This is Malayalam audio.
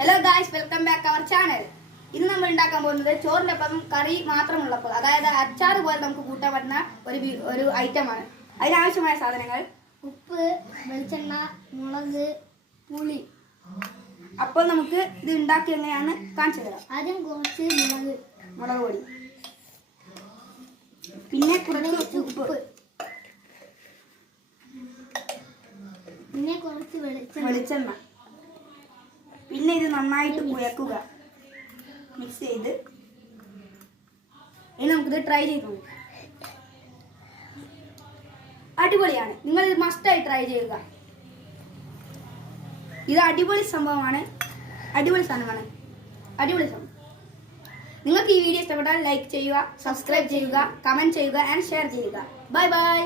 Hello guys, welcome back our channel. ഇന്ന് നമ്മൾ ഉണ്ടാക്കാൻ പോകുന്നത് ചോറിനൊപ്പം കറി മാത്രമുള്ളപ്പോൾ, അതായത് അച്ചാർ പോലെ നമുക്ക് കൂട്ടാൻ പറ്റുന്ന ഒരു ഐറ്റമാണ്. അതിനാവശ്യമായ സാധനങ്ങൾ: ഉപ്പ്, വെളിച്ചെണ്ണ, മുളക്, പുളി. അപ്പോൾ നമുക്ക് ഇത് ഉണ്ടാക്കി എങ്ങനെയാണെന്ന് കാണിച്ചു തരാം. ആദ്യം കുറച്ച് മുളക് പൊടി, പിന്നെ കുറച്ച് ഉപ്പ്, പിന്നെ കുറച്ച് വെളിച്ചെണ്ണ. പിന്നെ ഇത് നന്നായിട്ട് കുഴക്കുക, മിക്സ് ചെയ്ത്. ഇനി നമുക്കിത് ട്രൈ ചെയ്ത് നോക്കാം. അടിപൊളിയാണ്, നിങ്ങൾ ഇത് മസ്റ്റായി ട്രൈ ചെയ്യുക. ഇത് അടിപൊളി സംഭവമാണ്, അടിപൊളി സാധനമാണ്, അടിപൊളി സംഭവം. നിങ്ങൾക്ക് ഈ വീഡിയോ ഇഷ്ടപ്പെട്ടാൽ ലൈക്ക് ചെയ്യുക, സബ്സ്ക്രൈബ് ചെയ്യുക, കമന്റ് ചെയ്യുക ആൻഡ് ഷെയർ ചെയ്യുക. Bye bye.